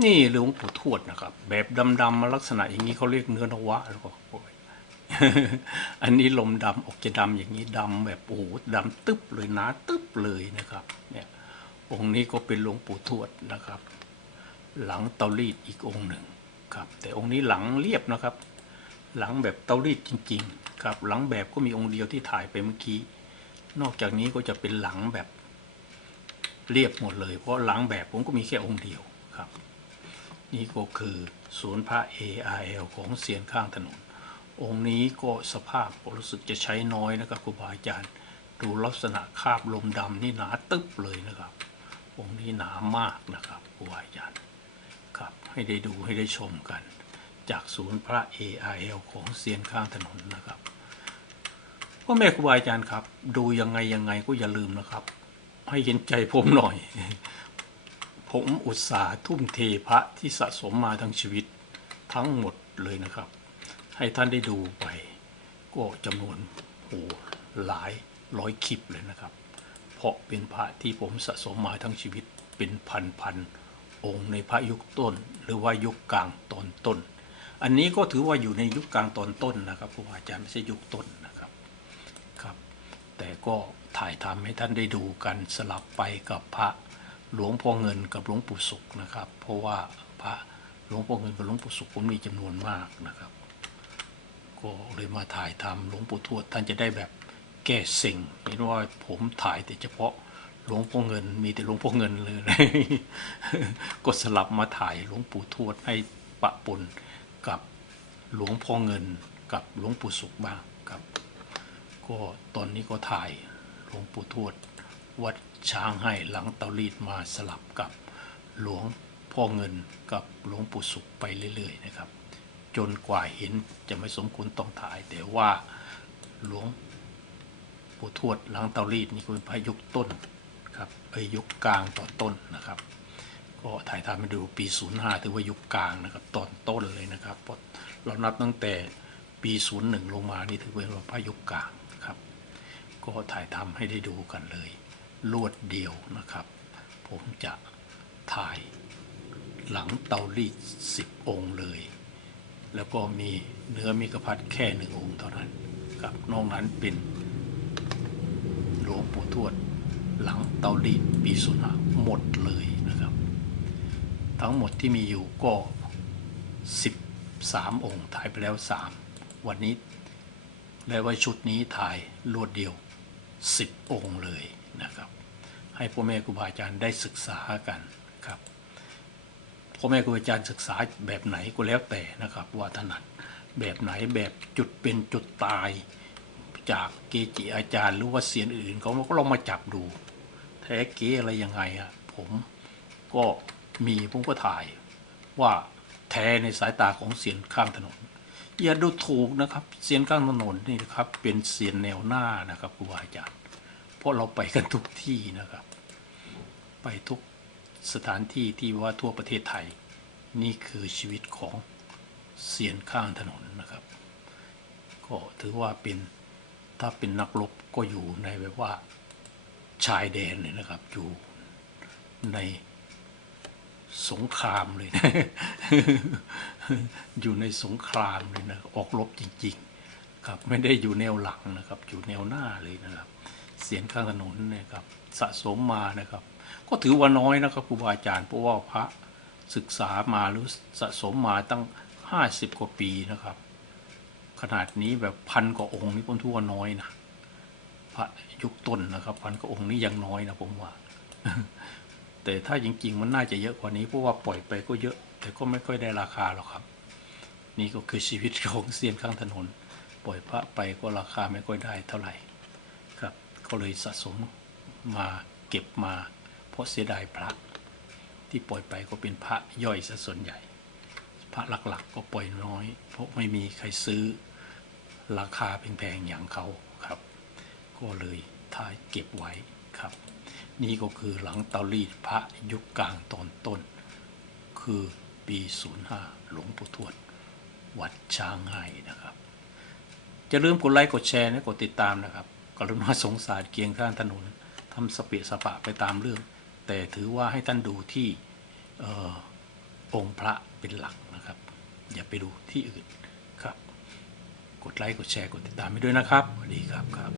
นี่หลวงปู่ทวดนะครับ แบบดำๆมาลักษณะอย่างนี้เขาเรียกเนื้อนวะแล้วก็อันนี้ลมดำออกจะดำอย่างนี้ดำแบบโอ้โหดำตึ๊บเลยหนาตึ๊บเลยนะครับ เนี่ย องค์นี้ก็เป็นหลวงปู่ทวดนะครับ หลังเตารีดอีกองค์หนึ่งครับ แต่องค์นี้หลังเรียบนะครับ หลังแบบเตารีดจริง ๆ ครับ หลังแบบก็มีองค์เดียวที่ถ่ายไปเมื่อกี้ นอกจากนี้ก็จะเป็นหลังแบบเรียบหมดเลย เพราะหลังแบบผมก็มีแค่องค์เดียวครับ นี่ก็คือศูนย์พระ ARL ของเสียนข้างถนน องค์นี้ก็สภาพผมรู้สึกจะใช้น้อยนะครับครูบาอาจารย์ ดูลักษณะคาบลมดำนี่หนาตึ๊บเลยนะครับ องค์นี้หนามากนะครับครูบาอาจารย์ครับให้ได้ดูให้ได้ชมกัน จากศูนย์พระ ARL ของเซียนข้างถนนนะครับพ่อแม่ครูบาอาจารย์ครับ ดูยังไงยังไงก็อย่าลืมนะครับ ให้เห็นใจผมหน่อย ผมอุตส่าห์ทุ่มเทพระที่สะสมมาทั้งชีวิตทั้งหมดเลยนะครับ ให้ท่านได้ดูไป ก็จำนวนโอ้หลายร้อยคลิปเลยนะครับ เพราะเป็นพระที่ผมสะสมมาทั้งชีวิตเป็นพันพันๆองค์ในพระยุคต้น หรือว่ายุคกลางตอนต้น อันนี้ก็ถือว่าอยู่ในยุคกลางตอนต้นนะครับครูอาจารย์ไม่ใช่ยุคต้นนะครับครับ แต่ก็ถ่ายทำให้ท่านได้ดูกันสลับไปกับพระ หลวงพ่อเงินกับหลวงปู่สุขนะครับ เพราะว่าพระหลวงพ่อเงินกับหลวงปู่สุขผมมีจำนวนมากนะครับ ก็เลยมาถ่ายทำหลวงปู่ทวดท่านจะได้แบบแก้สิ่งเห็นว่าผมถ่ายแต่เฉพาะหลวงพ่อเงิน มีแต่หลวงพ่อเงินเลยก็สลับมาถ่ายหลวงปู่ทวดให้ปะปนกับหลวงพ่อเงินกับหลวงปู่สุขบ้างครับ ก็ตอนนี้ก็ถ่ายหลวงปู่ทวด วัดช้างให้หลังเตารีดมาสลับกับหลวงพ่อเงินกับหลวงปู่สุขไปเรื่อยๆนะครับ จนกว่าเห็นจะไม่สมควรต้องถ่าย แต่ว่าหลวงปู่ทวดหลังเตารีดนี่ก็เป็นพระยุต้นครับเอยยุกลางต่อต้นนะครับ ก็ถ่ายทำให้ดูปี 05 ถือว่ายุคกลางนะครับตอนต้นเลยนะครับเพราะเรานับตั้งแต่ปี 01 ลงมานี่ถือว่าพระยุกลางครับ ก็ถ่ายทำให้ได้ดูกันเลย รวดเดียวนะครับ ผมจะถ่ายหลังเตารีด10องค์เลย แล้วก็มีเนื้อมีกระพัดแค่หนึ่งองค์เท่านั้นครับนอกนั้นเป็นหลวงปู่ทวดหลังเตารีดปีสุนาหมดเลยนะครับ ทั้งหมดที่มีอยู่ก็ 13 องค์ถ่ายไปแล้ว 3 วันนี้และว่าชุดนี้ถ่ายรวดเดียว 10 องค์เลย นะครับ ให้พ่อแม่ครูบาอาจารย์ได้ศึกษากันครับพ่อแม่ครูอาจารย์ศึกษาแบบไหนก็แล้วแต่นะครับ ว่าถนัดแบบไหนแบบจุดเป็นจุดตายจากเกจิอาจารย์หรือว่าเสียนอื่นเขาก็ลองมาจับดูแท้เกอะไรยังไงอะผมก็มีผมก็ถ่ายว่าแท้ในสายตาของเสียนข้างถนนอย่าดูถูกนะครับ เสียนข้างถนนนี่นะครับ เป็นเสียนแนวหน้านะครับครูบาอาจารย์ เพราะเราไปกันทุกที่นะครับ ไปทุกสถานที่ที่ว่าทั่วประเทศไทย นี่คือชีวิตของเสียนข้างถนนนะครับ ก็ถือว่าเป็นถ้าเป็นนักรบก็อยู่ในแบบว่าชายแดนเลยนะครับ อยู่ในสงครามเลยนะ อยู่ในสงครามเลยนะ ออกรบจริง ๆ ครับ ไม่ได้อยู่แนวหลังนะครับ อยู่แนวหน้าเลยนะครับ เสียนข้างถนนเนะครับสะสมมานะครับ ก็ถือว่าน้อยนะครับครูบาอาจารย์เพราะว่าพระศึกษามาหรือสะสมมาตั้งห้าสิบกว่าปีนะครับ ขนาดนี้แบบพันกว่าองค์นี่ผมถือว่าน้อยนะพระยุคต้นนะครับ พันกว่าองค์นี่ยังน้อยนะผมว่า แต่ถ้าจริงๆมันน่าจะเยอะกว่านี้เพราะว่าปล่อยไปก็เยอะ แต่ก็ไม่ค่อยได้ราคาหรอกครับ นี่ก็คือชีวิตของเซียนข้างถนน ปล่อยพระไปก็ราคาไม่ค่อยได้เท่าไหร่ ก็เลยสะสมมาเก็บมา เพราะเสียดายพระที่ปล่อยไปก็เป็นพระย่อยซะส่วนใหญ่ พระหลักๆ ก็ปล่อยน้อย เพราะไม่มีใครซื้อราคาแพงๆอย่างเขาครับ ก็เลยถ่ายเก็บไว้ครับ นี่ก็คือหลังเตารีดพระยุคกลางตอนต้น คือปี 05 หลวงปู่ทวด วัดช้างให้นะครับ จะลืมกดไลค์กดแชร์และกดติดตามนะครับ รุณาสงสารเกียงข้างถนนทำสเปียสปะไปตามเรื่อง แต่ถือว่าให้ท่านดูที่เอ่อองค์พระเป็นหลักนะครับ อย่าไปดูที่อื่นครับ กดไลค์กดแชร์กดติดตามไปด้วยนะครับสวัสดีครับครับ